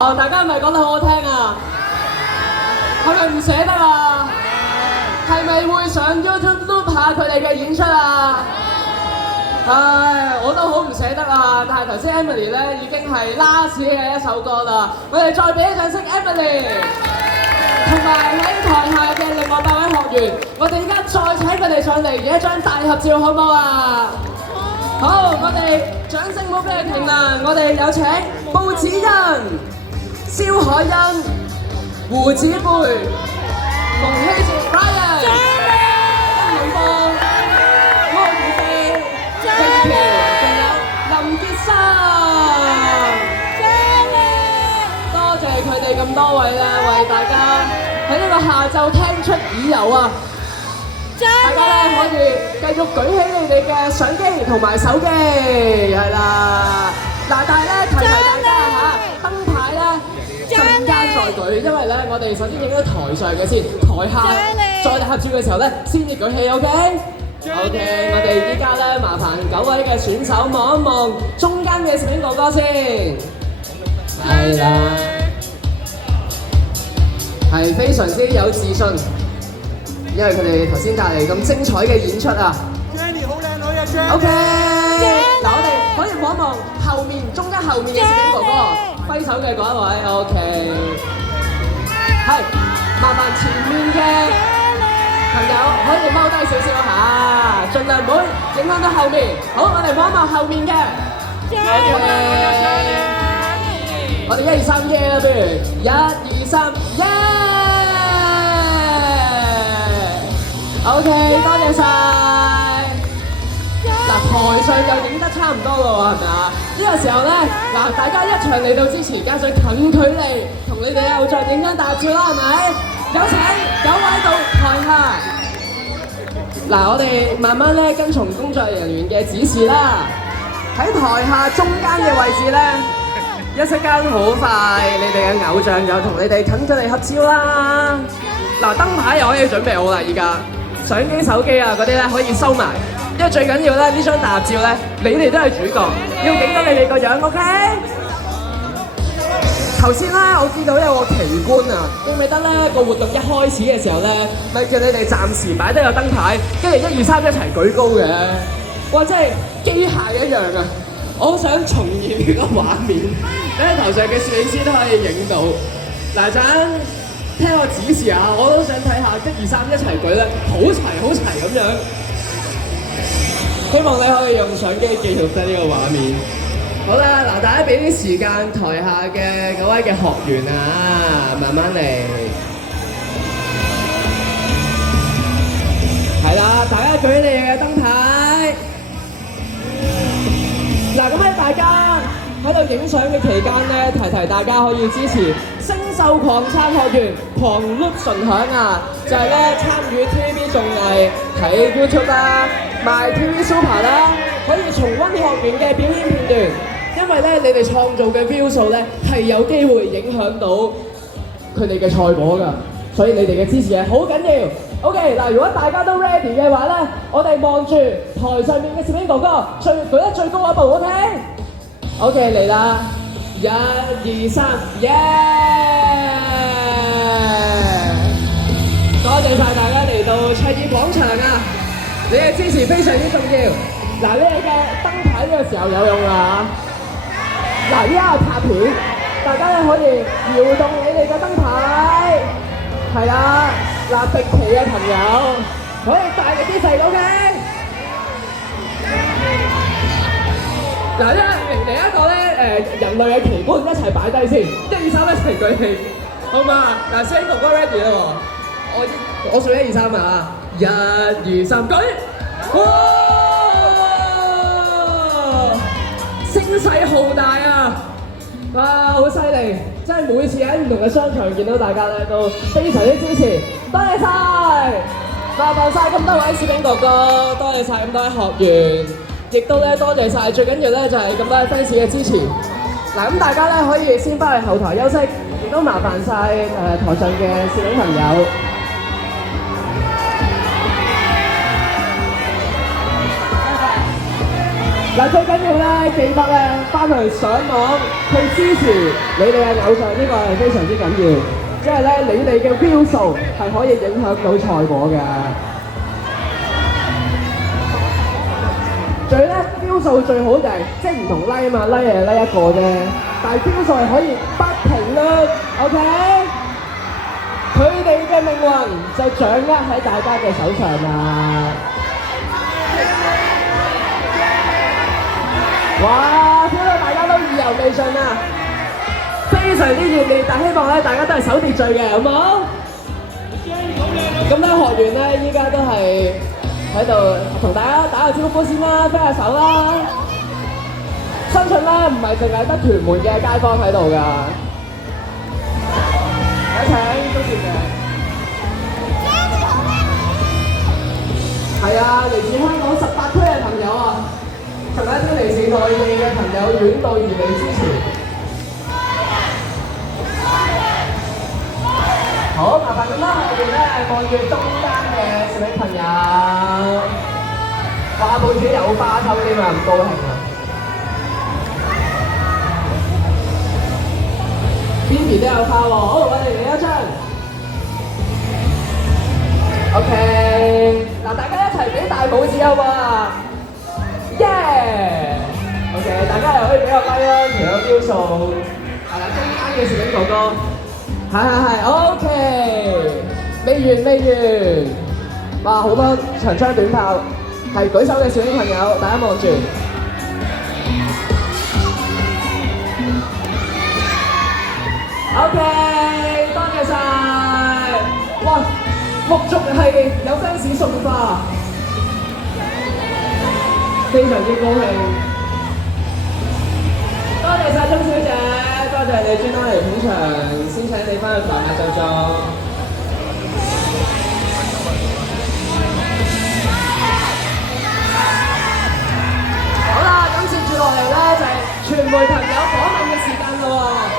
哦，大家係咪講得好好聽啊？係咪唔捨得啊？係咪會上 YouTube loop 下佢哋嘅演出啊？唉，我都好唔捨得啊！但係頭先 Emily 咧已經係 last 嘅一首歌啦，我哋再俾啲掌聲 Emily， 同埋喺台下嘅另外8位學員，我哋而家再請佢哋上嚟影一張大合照，好唔好啊？好，我哋掌聲唔好俾佢停啦！我哋有請布子欣、蕭海欣、胡子貝、馮希哲、Ryan、曾永峰、柯宇飛、榮喬，仲有林傑生。多謝佢哋咁多位咧，為大家喺呢個下晝聽出耳油啊！大家咧可以繼續舉起你哋嘅相機同埋手機，係啦。嗱，但係咧提大家嚇，燈牌咧陣間再舉，因為咧我哋首先影咗台上嘅先，台下再合照嘅時候咧先至舉起 ，OK？OK， 我哋依家咧麻煩9位嘅選手望一望中間嘅攝影哥哥先，係啦，係非常之有自信。因為佢哋頭先帶嚟咁精彩嘅演出啊 Jenny 好靚女啊 Jenny！OK， 嗱我哋可以望一望後面，中間後面嘅攝影哥哥揮手嘅嗰一位 ，OK， 係麻煩前面嘅朋友可以踎低少少嚇，盡量唔好影響到後面。好，我哋望一望後面嘅 ，OK， 我哋1、2、3耶啦，不如1、2、3耶！ OK， 多謝晒。嗱，台上就影得差唔多咯喎，係咪啊？呢個時候咧，嗱，大家一場嚟到之前，加上近距離同你哋偶像影張大照啦，係咪？有請9位到台下。嗱，我哋慢慢咧跟從工作人員嘅指示啦，喺台下中間嘅位置咧，一息間好快，你哋嘅偶像就同你哋近距離合照啦。嗱，燈牌又可以準備好啦，依家。相機、手機啊嗰啲咧可以收埋，因為最緊要咧呢張大合照咧，你哋都係主角，要影到你哋個樣 ，OK？ 頭先咧我見到有個奇觀啊，記唔記得咧個活動一開始嘅時候咧，咪叫你哋暫時擺低個燈牌，跟住1、2、3一齊舉高嘅，哇！真係機械一樣啊！我好想重現呢個畫面，喺台上嘅攝影師都可以影到。嗱，陣聽我指示啊！我都想睇下1、2、3一齊舉咧，好齊咁樣。希望你可以用相機記錄低呢個畫面。好啦，嗱，大家俾啲時間台下嘅9位嘅學員啊，慢慢嚟。係啦，大家舉你哋嘅燈牌。嗱，咁喺大家喺度影相嘅期間咧，提大家可以支持星秀狂撐學員狂碌純享啊！就係咧參與 TVB 綜藝、睇 YouTube 啦、賣 TV Super 啦，可以重溫學員嘅表演片段。因為咧你哋創造嘅 view 數咧係有機會影響到佢哋嘅賽果㗎，所以你哋嘅支持係好緊要。OK， 嗱，如果大家都 ready 嘅話咧，我哋望住台上面嘅攝影哥哥，舉得最高一步 ，OK？OK 嚟啦！1、2、3，耶！多謝晒大家嚟到卓爾廣場啊！你嘅支持非常之重要。嗱，呢個燈牌呢個時候有用啦嚇。嗱，依家拍片，大家咧可以搖動你哋嘅燈牌，係啦。嗱，迪奇嘅朋友可以大力啲勢 ，OK？ 嗱，另一個咧人類嘅奇觀一齊擺低先，1、2、3一齊舉起，好嘛？嗱，攝影哥哥 ready 啦喎，我數1、2、3啊，1、2、3舉，哇！聲勢浩大啊！哇，好犀利！真係每次喺唔同嘅商場見到大家咧，都非常之支持，多謝晒！麻煩晒咁多位攝影哥哥，多謝晒咁多位學員。亦都咧多謝晒，最緊要咧就係咁多位 fans 嘅支持。嗱，咁大家咧可以先翻去後台休息，亦都麻煩晒台上嘅攝影朋友。嗱，最緊要咧，記得咧，翻去上網去支持你哋嘅偶像，呢個係非常之緊要，因為咧，你哋嘅 view 數係可以影響到賽果嘅。最咧 view 數最好就係即係唔同 like 啊嘛 ，like 係 like 一個啫，但係 view 數係可以不停啦 ，OK？ 佢哋嘅命運就掌握喺大家嘅手上啦。哇！睇到大家都意猶未盡啊，非常之熱烈，但希望咧大家都係守秩序嘅，好冇？咁咧學員咧依家都係喺度同大家打個招呼先啦，揮下手啦。相信咧唔係淨係得屯門嘅街坊喺度㗎，有請都算嘅。係啊，嚟自香港18區嘅朋友啊！同一啲嚟自內地嘅朋友遠道而嚟支持。好，麻煩咁啦，後邊咧望住中間嘅攝影朋友，哇！報紙有花抽添啊，唔高興啊 ！Bibi 都有花喎，好，我哋嚟一張。OK， 嗱，大家一齊俾大拇指啊嘛！耶 ！OK， 大家又可以俾個 like 啦，除咗標數，係啦，中間嘅攝影哥哥，係 OK， 未完，哇，好多長槍短炮，係舉手嘅攝影朋友，大家望住。OK， 多謝晒，哇，陸續係有 fans 送花。非常之高興，多謝晒鐘小姐，多謝你專登嚟捧場，先請你翻去台下就做。好啦，咁接住落嚟咧就係傳媒朋友訪問嘅時間啦喎。